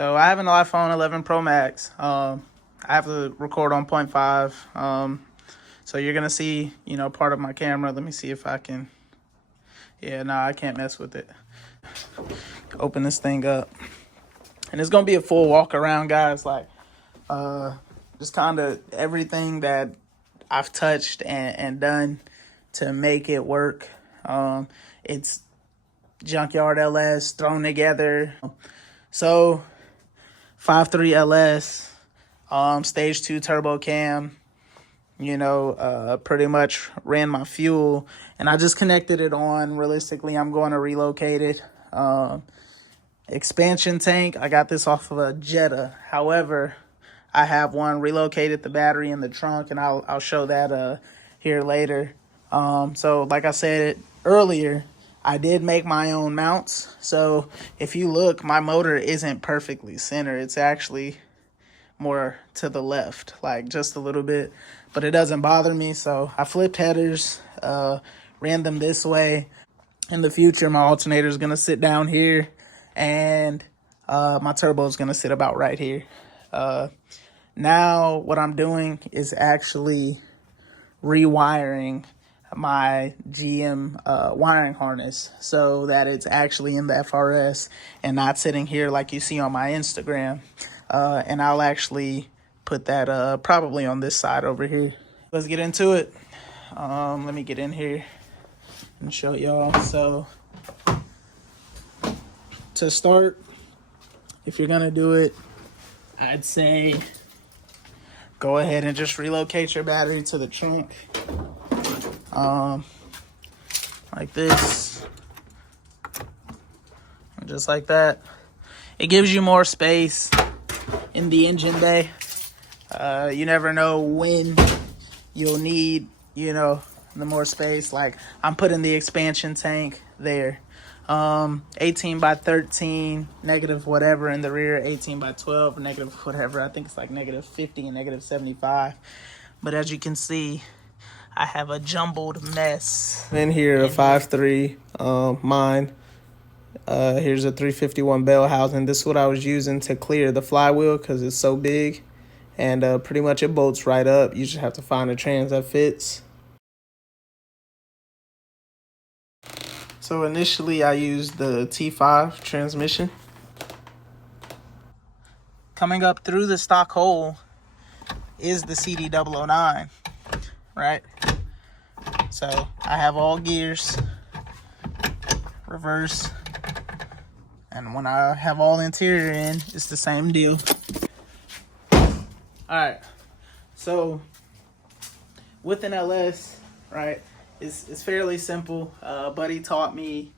So I have an iPhone 11 Pro Max. I have to record on 0.5. So you're gonna see, part of my camera. Let me see if I can. Yeah, no, I can't mess with it. Open this thing up, and it's gonna be a full walk around, guys. Like, just kind of everything that I've touched and done to make it work. It's Junkyard LS thrown together. So 5.3 LS, stage 2 turbo cam, pretty much ran my fuel, and I just connected it on. Realistically, I'm going to relocate it. Expansion tank, I got this off of a Jetta. However, I have one relocated, the battery in the trunk, and I'll show that here later. So like I said earlier, I did make my own mounts. So if you look, my motor isn't perfectly centered. It's actually more to the left, like just a little bit, but it doesn't bother me. So I flipped headers, ran them this way. In the future, my alternator is going to sit down here, and my turbo is going to sit about right here. Now what I'm doing is actually rewiring my GM wiring harness so that it's actually in the FRS and not sitting here like you see on my Instagram. And I'll actually put that probably on this side over here. Let's get into it. Let me get in here and show y'all. So to start, if you're gonna do it, I'd say go ahead and just relocate your battery to the trunk. Like this, just like that. It gives you more space in the engine bay. You never know when you'll need, the more space. Like, I'm putting the expansion tank there. 18 by 13, negative whatever in the rear, 18 by 12, negative whatever. I think it's like negative 50 and negative 75. But as you can see, I have a jumbled mess. In here, a 5.3, mine. Here's a 351 bell housing. This is what I was using to clear the flywheel because it's so big. And pretty much it bolts right up. You just have to find a trans that fits. So initially I used the T5 transmission. Coming up through the stock hole is the CD009, right? So I have all gears, reverse, and when I have all interior in, it's the same deal. All right, so with an LS, right, it's fairly simple. Buddy taught me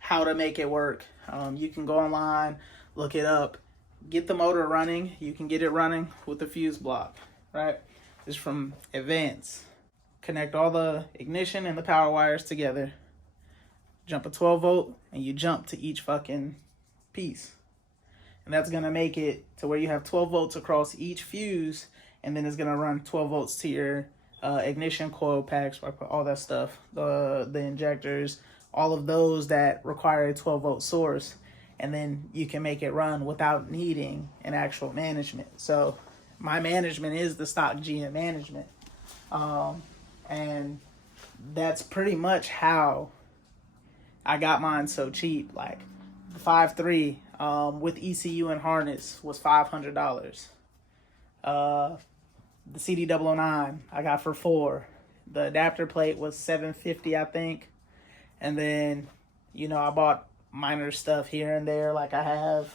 how to make it work. You can go online, look it up, get the motor running. You can get it running with the fuse block, right? It's from Advance. Connect all the ignition and the power wires together. Jump a 12 volt, and you jump to each fucking piece. And that's gonna make it to where you have 12 volts across each fuse, and then it's gonna run 12 volts to your ignition coil packs, all that stuff, the injectors, all of those that require a 12 volt source, and then you can make it run without needing an actual management. So my management is the stock GM management, and that's pretty much how I got mine so cheap. Like the 5.3 with ECU and harness was $500. The CD009 I got for $4. The adapter plate was $750, I think. And then, I bought minor stuff here and there. Like I have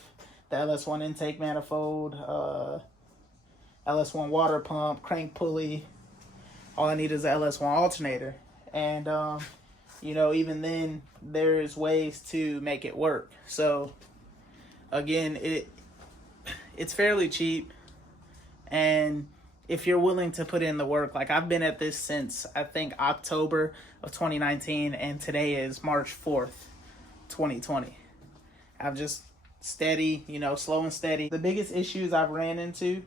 the LS1 intake manifold, LS1 water pump, crank pulley. All I need is the LS1 alternator. And, even then, there's ways to make it work. So, again, it's fairly cheap. And if you're willing to put in the work, like I've been at this since I think October of 2019, and today is March 4th, 2020. I've just steady, slow and steady. The biggest issues I've ran into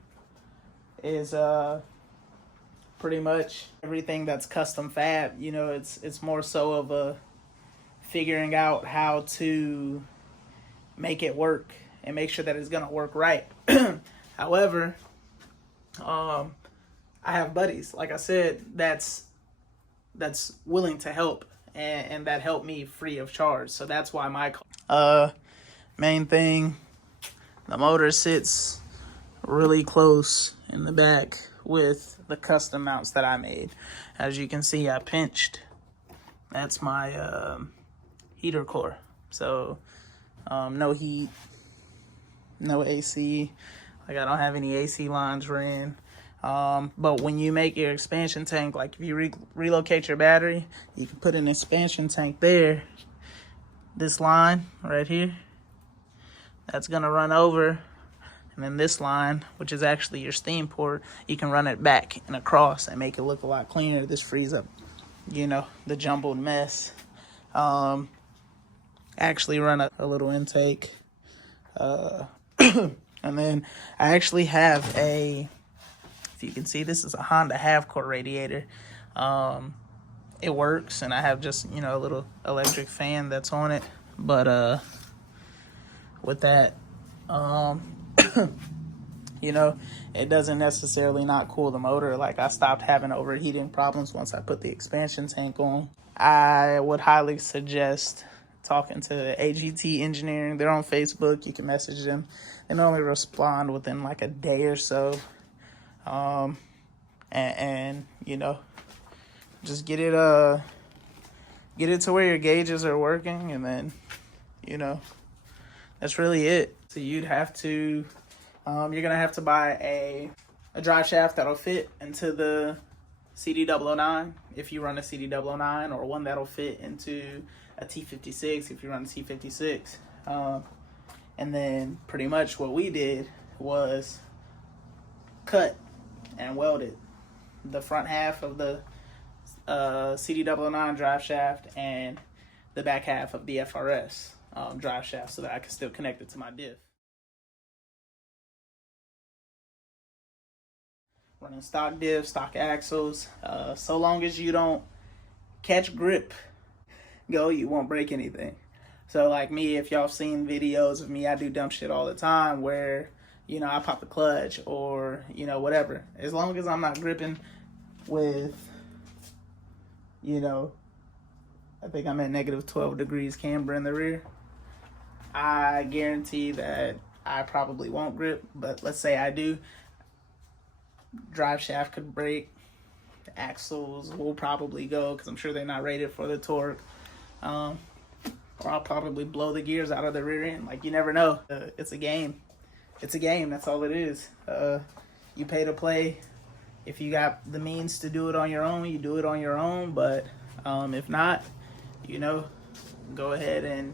is pretty much everything that's custom fab. It's more so of a figuring out how to make it work and make sure that it's gonna work right. However, I have buddies, like I said, that's willing to help, and that helped me free of charge. So that's why my main thing, the motor sits really close in the back with the custom mounts that I made. As you can see, I pinched. That's my heater core. So no heat, no AC. Like, I don't have any AC lines ran. But when you make your expansion tank, like if you relocate your battery, you can put an expansion tank there. This line right here, that's gonna run over. And then this line, which is actually your steam port, you can run it back and across and make it look a lot cleaner. This frees up, you know, the jumbled mess. Actually run a little intake. And then I actually have a, if you can see, this is a Honda half-core radiator. It works, and I have just, you know, a little electric fan that's on it. But with that, you know, it doesn't necessarily not cool the motor. Like, I stopped having overheating problems once I put the expansion tank on. I would highly suggest talking to AGT Engineering. They're on Facebook. You can message them. They normally respond within like a day or so. And you know, just get it to where your gauges are working, and then, you know, that's really it. So you'd have to, you're gonna have to buy a drive shaft that'll fit into the CD009 if you run a CD009, or one that'll fit into a T56 if you run a T56. And then pretty much what we did was cut and welded the front half of the CD009 drive shaft and the back half of the FRS drive shaft, so that I can still connect it to my diff. Running stock diff, stock axles. So long as you don't catch grip, you won't break anything. So like me, if y'all seen videos of me, I do dumb shit all the time where, you know, I pop the clutch or, you know, whatever. As long as I'm not gripping with, you know, I think I'm at negative 12 degrees camber in the rear, I guarantee that I probably won't grip. But let's say I do, drive shaft could break, the axles will probably go, because I'm sure they're not rated for the torque. Or I'll probably blow the gears out of the rear end. Like, you never know. It's a game. It's a game. That's all it is. You pay to play. If you got the means to do it on your own, you do it on your own. But if not, you know, go ahead and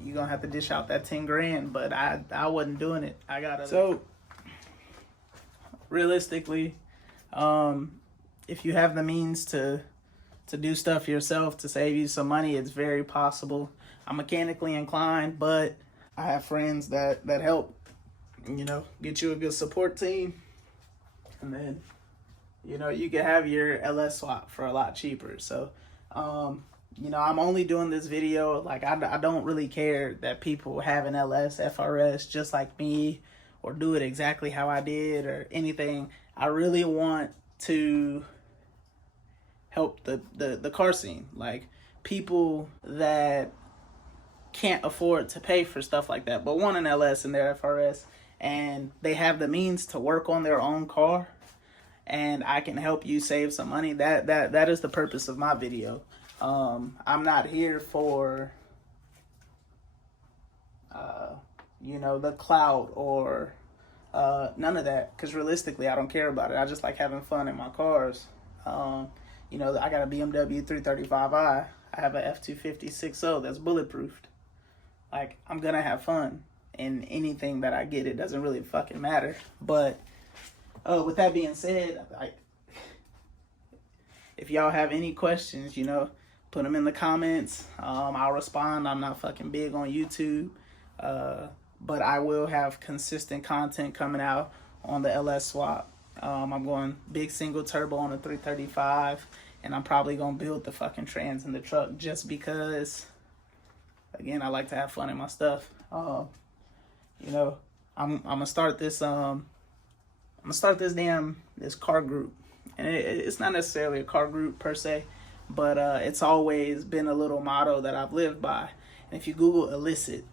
you're gonna have to dish out that 10 grand. But I wasn't doing it. I gotta. So realistically, if you have the means to do stuff yourself to save you some money, it's very possible. I'm mechanically inclined, but I have friends that help, you know, get you a good support team. And then, you know, you can have your LS swap for a lot cheaper. So, you know, I'm only doing this video, like, I don't really care that people have an LS, FRS just like me, or do it exactly how I did or anything. I really want to help the car scene. Like, people that can't afford to pay for stuff like that, but want an LS in their FRS, and they have the means to work on their own car, and I can help you save some money. That is the purpose of my video. I'm not here for you know, the clout or none of that, because realistically I don't care about it. I just like having fun in my cars. You know, I got a BMW 335i. I have a F250 6.0 that's bulletproofed. Like, I'm gonna have fun in anything that I get. It doesn't really fucking matter. But with that being said, if y'all have any questions, you know, put them in the comments. I'll respond. I'm not fucking big on YouTube, but I will have consistent content coming out on the LS swap. I'm going big single turbo on the 335, and I'm probably gonna build the fucking trans in the truck just because, again, I like to have fun in my stuff. You know, I'm gonna start this this car group, and it's not necessarily a car group per se, but it's always been a little motto that I've lived by. And if you Google illicit,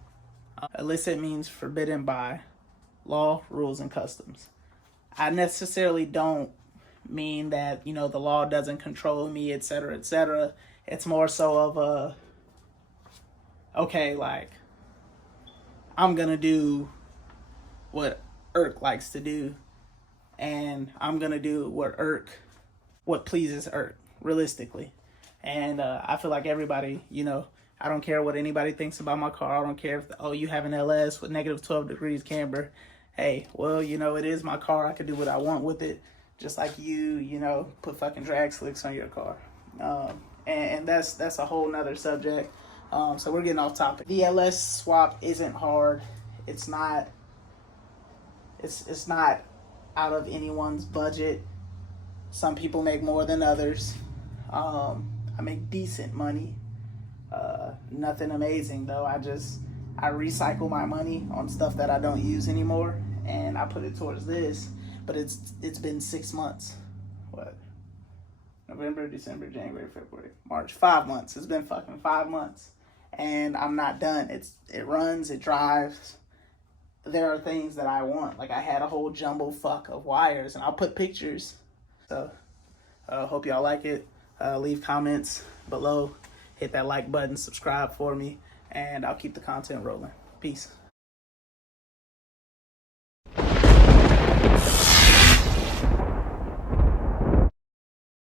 illicit means forbidden by law, rules, and customs. I necessarily don't mean that, you know, the law doesn't control me, etc., etc. It's more so of a, okay, like, I'm gonna do what Irk likes to do, and I'm gonna do what pleases Irk, realistically. And I feel like everybody, you know, I don't care what anybody thinks about my car. I don't care if, oh, you have an LS with negative 12 degrees camber. Hey, well, you know, it is my car. I can do what I want with it. Just like you know, put fucking drag slicks on your car. And that's a whole nother subject. So we're getting off topic. The LS swap isn't hard. It's not out of anyone's budget. Some people make more than others. I make decent money. Nothing amazing though. I recycle my money on stuff that I don't use anymore, and I put it towards this. But it's been 6 months. What? November, December, January, February, March. 5 months. It's been fucking 5 months, and I'm not done. It runs, it drives. There are things that I want. Like, I had a whole jumble fuck of wires, and I'll put pictures. So, hope y'all like it. Leave comments below. Hit that like button, subscribe for me, and I'll keep the content rolling. Peace.